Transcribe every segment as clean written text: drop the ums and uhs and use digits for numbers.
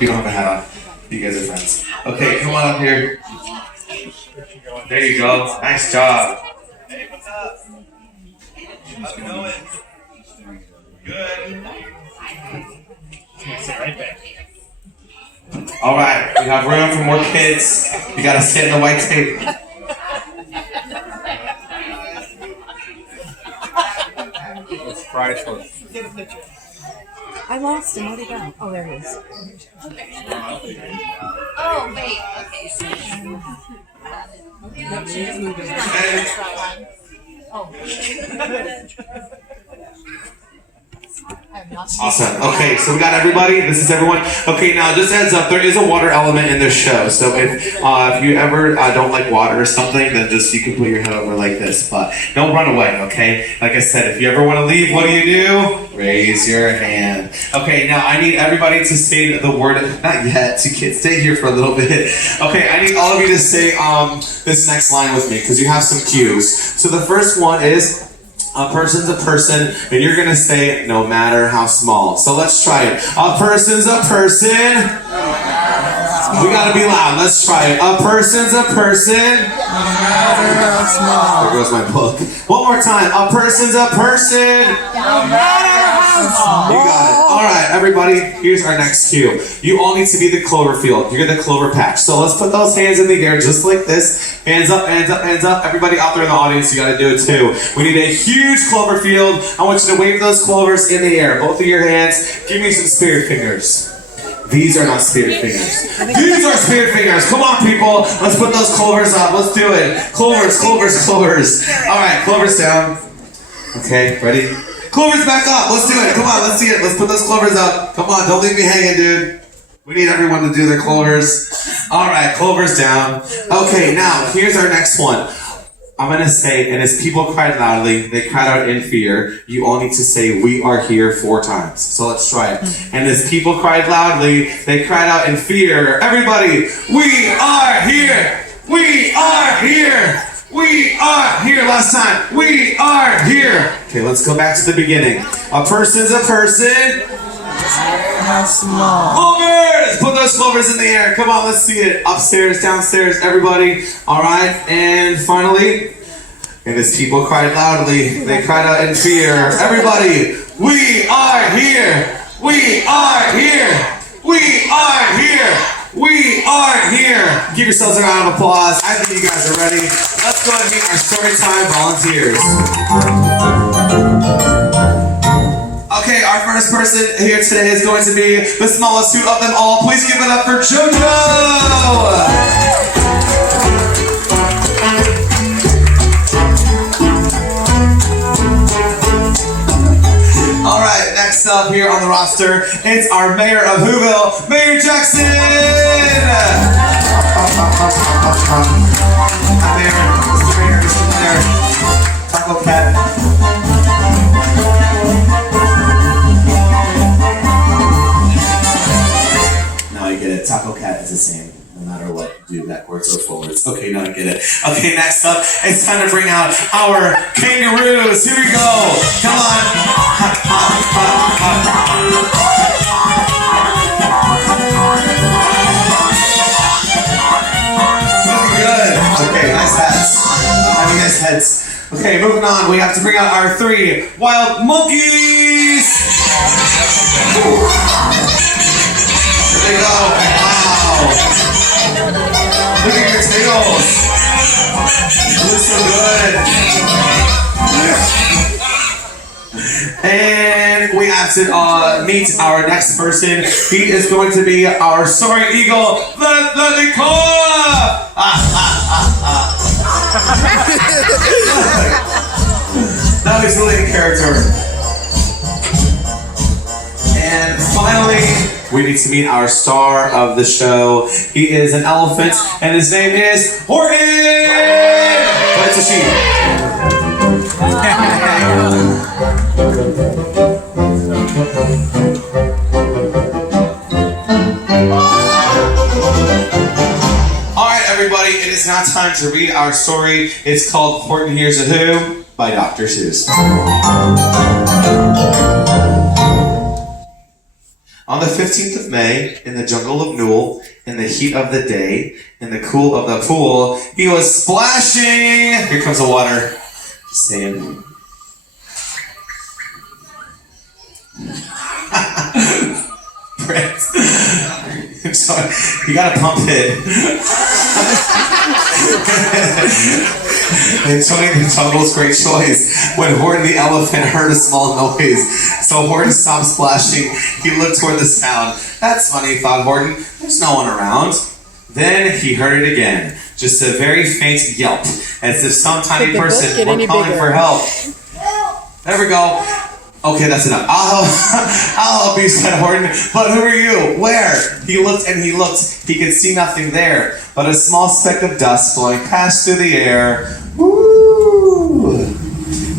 You don't have a hat on. You guys are friends. Okay, come on up here. There you go. Nice job. Hey, what's up? How's it going? Good. Sit right back. All right, we have room for more kids. You gotta sit in the white tape. It's priceless. Get a picture. I lost him. Where'd he go? Oh, there he is. Oh, wait. Okay. Awesome. Okay, so we got everybody. This is everyone. Okay, now just heads up, there is a water element in this show. So if you ever don't like water or something, then just you can put your head over like this. But don't run away, okay? Like I said, if you ever want to leave, what do? Raise your hand. Okay, now I need everybody to say the word. Not yet. You can't stay here for a little bit. Okay, I need all of you to say this next line with me because you have some cues. So the first one is. A person's a person, and you're gonna say no matter how small. So let's try it. A person's a person. We gotta be loud. Let's try it. A person's a person. No matter how small. There goes my book. One more time. A person's a person. No matter how small. You got it. All right, everybody. Here's our next cue. You all need to be the Cloverfield. You're the Clover Patch. So let's put those hands in the air just like this. Hands up, hands up, hands up. Everybody out there in the audience, you gotta do it too. We need a huge Cloverfield. I want you to wave those clovers in the air. Both of your hands. Give me some spirit fingers. These are not spirit fingers. These are spirit fingers. Come on, people. Let's put those clovers up. Let's do it. Clovers, clovers, clovers. All right, clovers down. Okay, ready? Clovers back up. Let's do it. Come on, let's see it. Let's put those clovers up. Come on, don't leave me hanging, dude. We need everyone to do their clovers. All right, clovers down. Okay, now, here's our next one. I'm going to say, and as people cried loudly, they cried out in fear, you all need to say, we are here 4 times. So let's try it. And as people cried loudly, they cried out in fear. Everybody, we are here. We are here. We are here. Last time. We are here. Okay, let's go back to the beginning. A person's a person. How small. Clovers! Put those clovers in the air. Come on, let's see it. Upstairs, downstairs, everybody. All right, and finally, and as people cried loudly, they cried out in fear. Everybody, we are here. We are here. We are here. We are here. Give yourselves a round of applause. I think you guys are ready. Let's go and meet our Storytime volunteers. Okay, our first person here today is going to be the smallest suit of them all. Please give it up for JoJo! All right, next up here on the roster, it's our mayor of Whoville, Mayor Jackson! Hi, Mayor. Mr. Mayor, Mr. Mayor. Taco Cat. Taco Cat is the same, no matter what you do, backwards or forwards. Okay, now I get it. Okay, next up, it's time to bring out our kangaroos. Here we go. Come on. Looking good. Okay, nice hats. I mean, nice heads. Okay, moving on. We have to bring out our 3 wild monkeys. There you go. Wow. Look at your tails. You look so good. And we have to meet our next person. He is going to be our soaring eagle, the Koa. Now he's really in character. And finally, we need to meet our star of the show. He is an elephant, and his name is Horton! But it's a sheep. Alright, everybody, it is now time to read our story. It's called Horton Hears a Who by Dr. Seuss. On the 15th of May, in the jungle of Newell, in the heat of the day, in the cool of the pool, he was splashing. Here comes the water. Just saying. Prince. Sorry, you gotta pump it. Enjoying the jungle's great choice when Horton the elephant heard a small noise. So Horton stopped splashing. He looked toward the sound. That's funny, thought Horton. There's no one around. Then he heard it again. Just a very faint yelp, as if some tiny person were calling for help. There we go. Okay, that's enough. I'll help you, said Horton. But who are you? Where? He looked and he looked. He could see nothing there, but a small speck of dust blowing past through the air. Woo!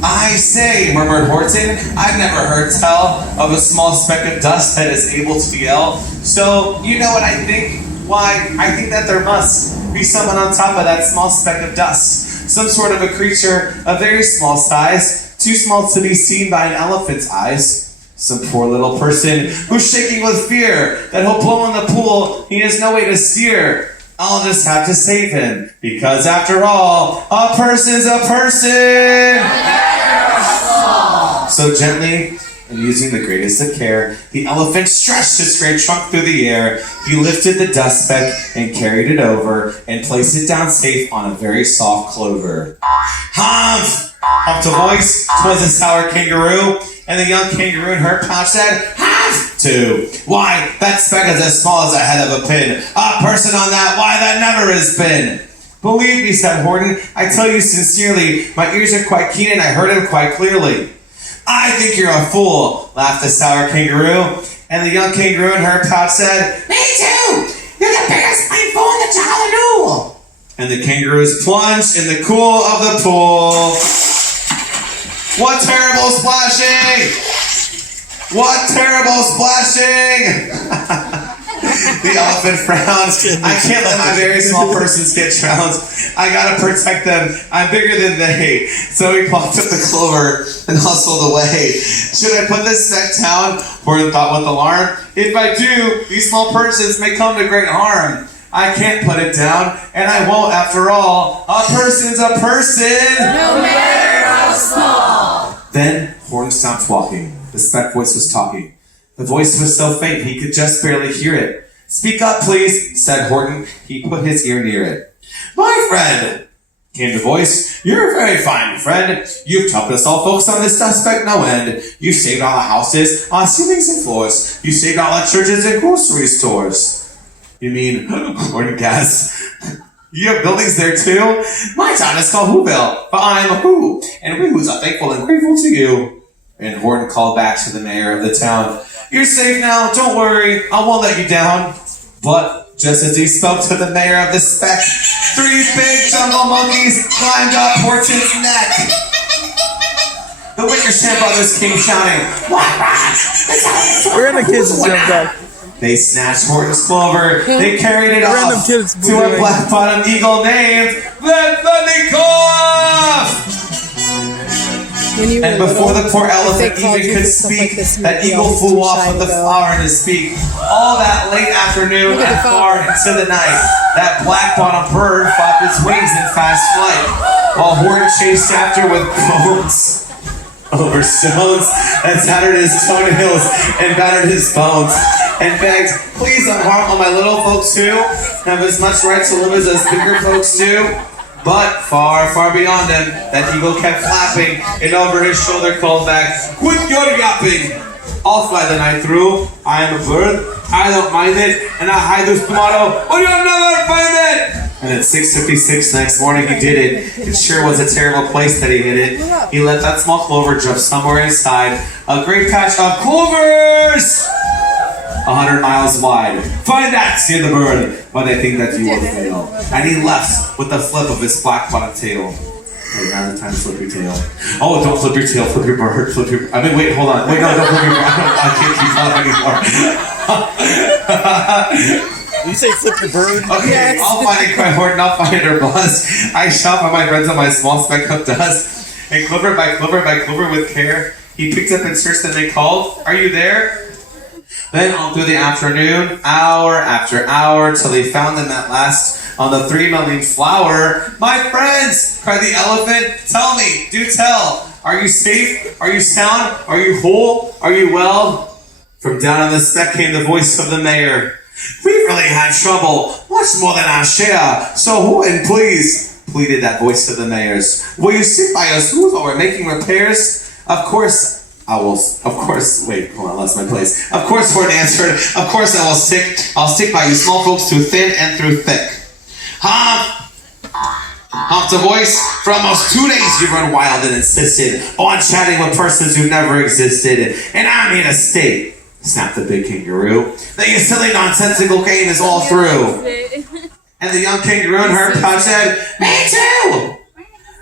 I say, murmured Horton, I've never heard tell of a small speck of dust that is able to yell. So, you know what I think? Why, I think that there must be someone on top of that small speck of dust. Some sort of a creature of very small size, too small to be seen by an elephant's eyes. Some poor little person who's shaking with fear that he'll blow in the pool. He has no way to steer. I'll just have to save him, because after all, a person's a person. So gently, and using the greatest of care, the elephant stretched his great trunk through the air. He lifted the dust speck and carried it over and placed it down safe on a very soft clover. Humph! Humphed a voice. 'Twas a sour kangaroo, and the young kangaroo in her pouch said, "Humph! Too. Why, that speck is as small as the head of a pin. A person on that, why, that never has been." "Believe me," said Horton, "I tell you sincerely, my ears are quite keen and I heard him quite clearly." "I think you're a fool," laughed the sour kangaroo. And the young kangaroo in her pouch said, "Me too! You're the biggest plain fool in the jungle of Newell." And the kangaroos plunged in the cool of the pool. What terrible splashing! What terrible splashing! The elephant frowned. "I can't let my very small persons get drowned. I gotta protect them. I'm bigger than they." So he plucked up the clover and hustled away. "Should I put this speck down?" Horton thought with alarm. "If I do, these small persons may come to great harm. I can't put it down, and I won't after all. A person's a person, no matter how small." Then Horton stopped walking. The speck voice was talking. The voice was so faint he could just barely hear it. "Speak up, please," said Horton. He put his ear near it. "My friend," came the voice, "you're a very fine friend. You've helped us all folks on this dust speck no end. You saved all the houses, ceilings and floors. You saved all the churches and grocery stores." "You mean," Horton gasped, "you have buildings there too? My town is called Whoville, but I'm a Who, and we Who's are thankful and grateful to you." And Horton called back to the mayor of the town, "You're safe now, don't worry, I won't let you down." But just as he spoke to the mayor of the speck, 3 big jungle monkeys climbed up Horton's neck. The Wickersham brothers came shouting, "What? Where are the kids that jumped up? They snatched Horton's clover. They carried it Random off kids to a black-bottomed eagle named Thundercough. And before the poor elephant even could speak, that eagle flew off with the flower in his beak. All that late afternoon and far into the night, that black-bottomed bird flapped its wings in fast flight, while Horton chased after with bones over stones and tattered his toenails and battered his bones, and begged, "Please don't harm all my little folks too. Have as much right to live as us bigger folks do." But far, far beyond him, that eagle kept flapping, and over his shoulder called back, "Quit your yapping! I'll fly the night through. I am a bird. I don't mind it, and I'll hide this tomorrow, or you'll never find it." And at 6:56 next morning, he did it. It sure was a terrible place that he hid it. He let that small clover jump somewhere inside a great patch of clovers, 100 miles wide. "Find that," said the bird, "but I think that you will fail." And he left with a flip of his black-bottomed tail. Okay, now the time to flip your tail. Oh, don't flip your tail, flip your bird, flip your... I mean, wait, hold on. Wait, no, don't flip your bird. I can't keep up anymore. You say flip your bird? Okay, Yes. I'll find it, cried Horton. I'll find her buzz. I shall find my friends on my small speck of dust. And clover by clover by clover with care, he picked up and searched and they called, "Are you there?" Then on through the afternoon, hour after hour, till he found them at last on the 3 million flower. My friends, cried the elephant, tell me, do tell, are you safe? Are you sound? Are you whole? Are you well? From down on the speck came the voice of the mayor. We've really had trouble, much more than our share. So horton, please, pleaded that voice of the mayor's. Will you sit by us while we're making repairs? Of course, I will. Of course. Wait, hold on. I lost my place. Of course, horton answered. Of course, I will stick. I'll stick by you, small folks, through thin and through thick. Humped a voice. For almost 2 days, you run wild and insisted on chatting with persons who never existed, and I made a state. Snapped the big kangaroo. That your silly, nonsensical game is all through. And the young kangaroo in her pouch said, "Me too."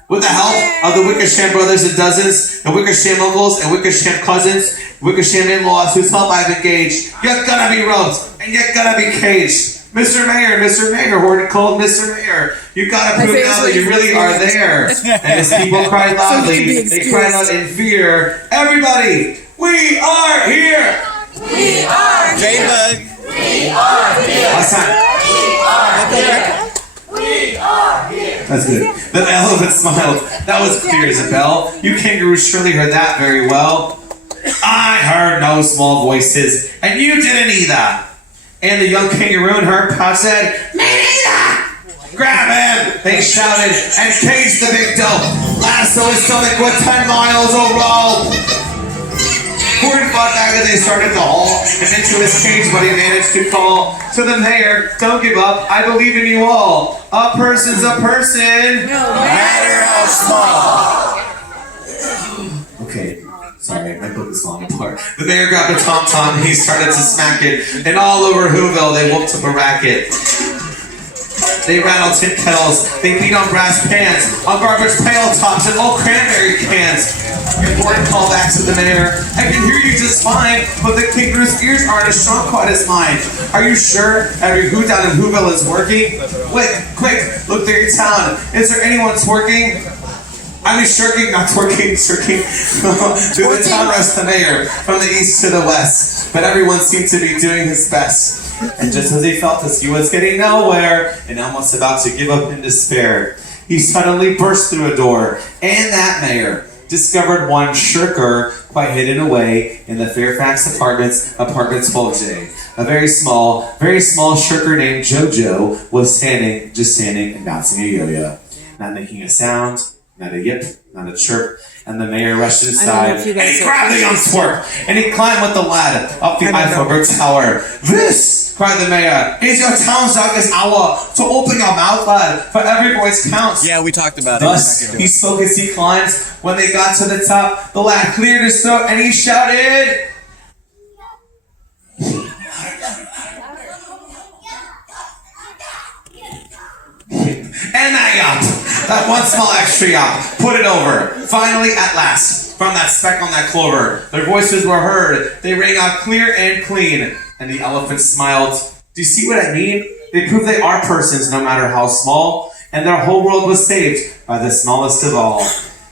With the help of the Wickersham brothers and dozens, and Wickersham uncles, and Wickersham cousins, Wickersham in-laws, whose help I've engaged, you're gonna be roped, and you're gonna be caged. Mr. Mayor, horton called Mr. Mayor. You gotta prove now that you really are there. And as people cried loudly, they cried out in fear, everybody, we are here! We are J-Bug. We are here. Last time. We are here. That's good. The elephant smiled. That was clear as a bell. You kangaroos surely heard that very well. I heard no small voices, and you didn't either. And the young kangaroo in her pouch said, "Me neither!" Grab him! They shouted and caged the big dope. Lasso his stomach with 10 miles of rope. Horton fought back as they started to haul and into his cage, but he managed to call to the mayor, "Don't give up, I believe in you all. A person's a person, no matter how small." Okay, sorry, my book is falling apart. The mayor grabbed a tom-tom and he started to smack it, and all over Whoville they whooped up a racket. They rattled tin kettles, they beat on brass pans, on garbage pail tops and old cranberry cans. Important callbacks to the mayor. I can hear you just fine, but the kangaroo's ears aren't as strong quite as mine. Are you sure every who down in Whoville is working? Quick, look through your town. Is there anyone twerking? I mean shirking, not twerking, shirking. Through the town rushed the mayor, from the east to the west. But everyone seemed to be doing his best. And just as he felt as he was getting nowhere, and almost about to give up in despair, he suddenly burst through a door, and that mayor discovered one shirker quite hidden away in the Fairfax apartment 12J. A very small shirker named Jojo was just standing and bouncing a yo-yo. Not making a sound, not a yip, not a chirp, and the mayor rushed inside, and he grabbed the young twerp, and he climbed with the lad up the Eiffel Tower. "This," cried the mayor, "is your town's darkest hour, to open your mouth, lad, for every voice counts." Yeah, we talked about it. Thus, he spoke as he climbed. When they got to the top, the lad cleared his throat, and he shouted, "And that one small extra yop, put it over." Finally, at last, from that speck on that clover, their voices were heard. They rang out clear and clean. And the elephant smiled. "Do you see what I mean? They prove they are persons, no matter how small. And their whole world was saved by the smallest of all."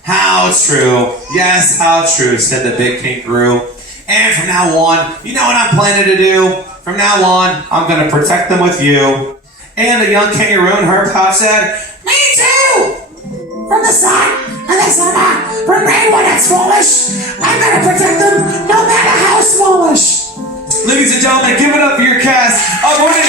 "How true. Yes, how true," said the big kangaroo. "And from now on, you know what I'm planning to do? From now on, I'm going to protect them with you." And the young kangaroo in her pouch said, "Me too! From the sun and the summer, from rain when it's foolish, I'm gonna protect them no matter how smallish." Ladies and gentlemen, give it up for your cast of Horton